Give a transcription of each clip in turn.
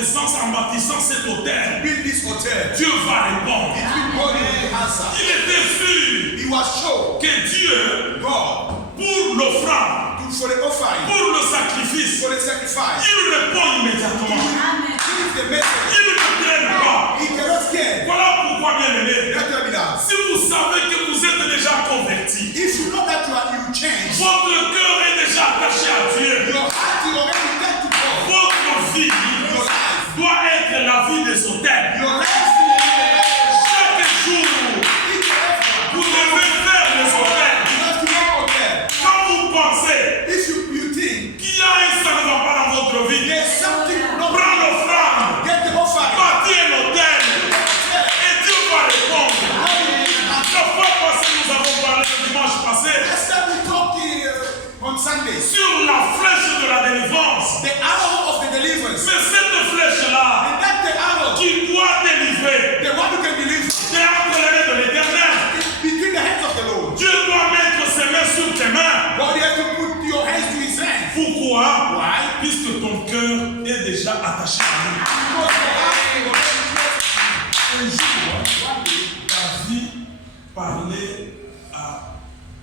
en bâtissant cet hôtel, build this hotel. Dieu va répondre. It will God will answer. Il était sûr He was sure que Dieu, God pour l'offrande, for the offering, pour le sacrifice, for the sacrifice. il répond immédiatement. Give the message. Il ne traîne pas. He cannot scare. Voilà pourquoi, bien aimé, Let me down. si vous savez que vous êtes déjà converti, If you know that you change, votre cœur est déjà attaché à Dieu, your heart is already dead to God. votre vie Your life, doit être la vie des autels. your life will be the life. Chaque jour, Each and every one. vous devez faire les autels. You have to make hotel. Quand vous pensez If you think qu'il y a un ça ne va pas dans votre vie, there's something wrong, prends l'offrande, get the offering. bâtis un hôtel et Dieu va répondre. La fois passée, nous avons parlé le dimanche passé Last time we talked on Sunday, sur la flèche de la délivrance. the arrow of the deliverance. Mais cette flèche-là And that's the arrow, qui doit délivrer, the one who can deliver, c'est entre les mains de l'Éternel. between the hands of the Lord. Dieu doit mettre ses mains sur tes mains. God, you have to put your hands to his hands. Pourquoi? Why? Puisque ton cœur est déjà attaché à lui. Because your heart is already close. Un jour, David parlait à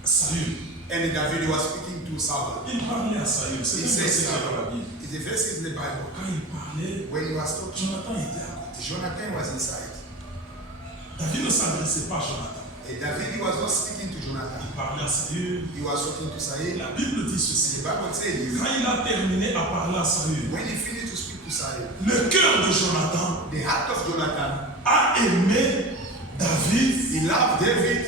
Saül. And David was speaking to Saul. Il parlait à Saül. C'est He un says, verset dans la Bible. it's the verse in the Bible. Quand il parlait, When he was talking, Jonathan était à côté. Jonathan was inside. David ne s'adressait pas à Jonathan. And David was not speaking to Jonathan. Il parlait à Saül. He was talking to Saul. La Bible dit The ceci. Bible says, Quand il a terminé à parler à Saül, when he finished to speak to Saul, le cœur de Jonathan the heart of Jonathan, a aimé David he loved David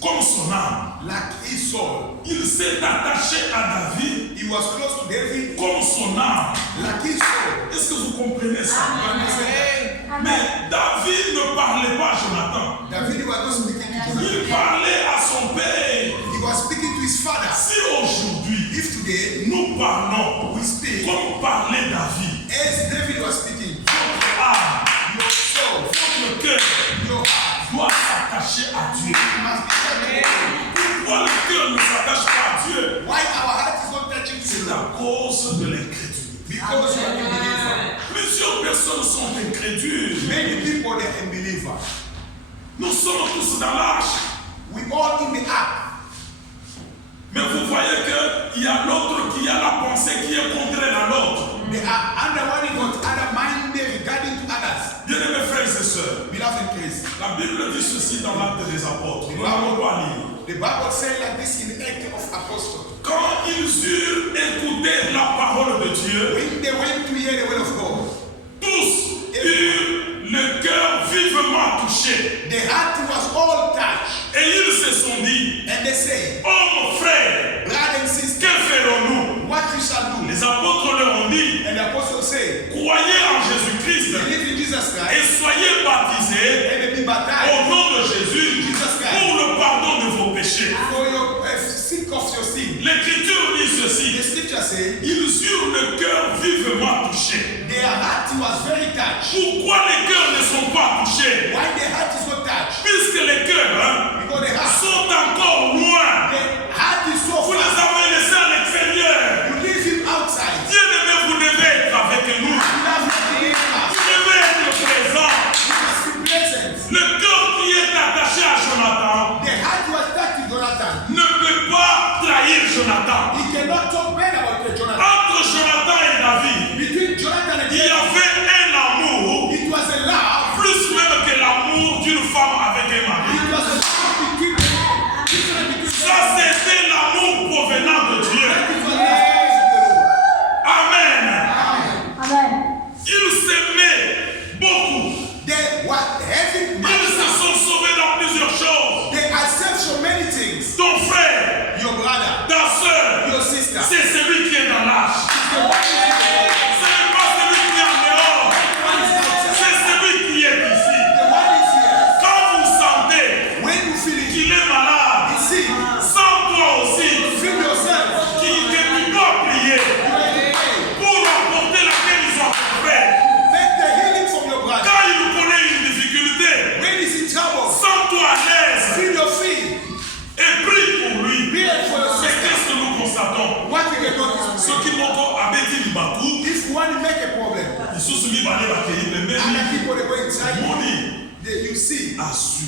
comme son âme. like his soul. Il s'est attaché à David He was close to David comme son âme. like his soul. Est-ce que vous comprenez ça? You understand Mais David ne parlait pas à Jonathan. that? David was not speaking to Jonathan. Il parlait à son père. He was speaking to his father. Si aujourd'hui, If today nous parlons we speak comme parlait David, as David was speaking, votre âme, your soul, votre cœur your heart doit s'attacher à Dieu. must be touching. Pourquoi le cœur ne s'attache pas à Dieu? Why our heart is not touching to C'est the Lord? à cause de l'incrédulité. Because you are a believer. Plusieurs personnes sont incrédules. Many people they are unbelievers. Nous sommes tous dans l'arche. We all in the ark. Mais vous voyez qu'il y a l'autre qui a la pensée qui est contraire à l'autre. They are under one God, other minded regarding to others. Bien-aimés frères et sœurs, Beloved in Christ. la Bible dit ceci dans l'Acte des Apôtres. Nous n'allons pas lire. The Bible says like this in the Act of Apostles. Quand ils eurent écouté la parole de Dieu, When they went to hear the word of God, tous eurent le cœur vivement touché. the heart was all touched. Et ils se sont dit, And they say, hommes frères, brother and que sister, ferons-nous? what we shall do? Les apôtres leur ont dit, And the apostles say, croyez en Jésus-Christ believe in Jesus et Christ soyez baptisés and be au baptized nom de Jésus pour le pardon de vos péchés. for your sake of your sin. L'Écriture dit The ceci, scripture says, ils eurent le cœur vivement touché. their heart was very touched. Pourquoi les cœurs ne sont pas touchés? Why the heart is not touched? Puisque les cœurs Because the heart, sont encore loin. the heart is so Vous les far. avez laissés à l'extérieur. You leave him outside. Bien aimé, vous devez être avec nous. You have to be in us. Vous devez être présent. You must be present. Le cœur qui est attaché à Jonathan The heart was touched to Jonathan. ne peut pas trahir Jonathan. He cannot talk bad about Jonathan. Entre Jonathan et David, Between Jonathan and il y David, avait un amour, it was a love. plus même que l'amour d'une femme avec un mari. It was a love between different lisusu mibale bakei Other pembeni people they go inside. moni You see, azwi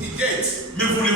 he gets. mais vous ne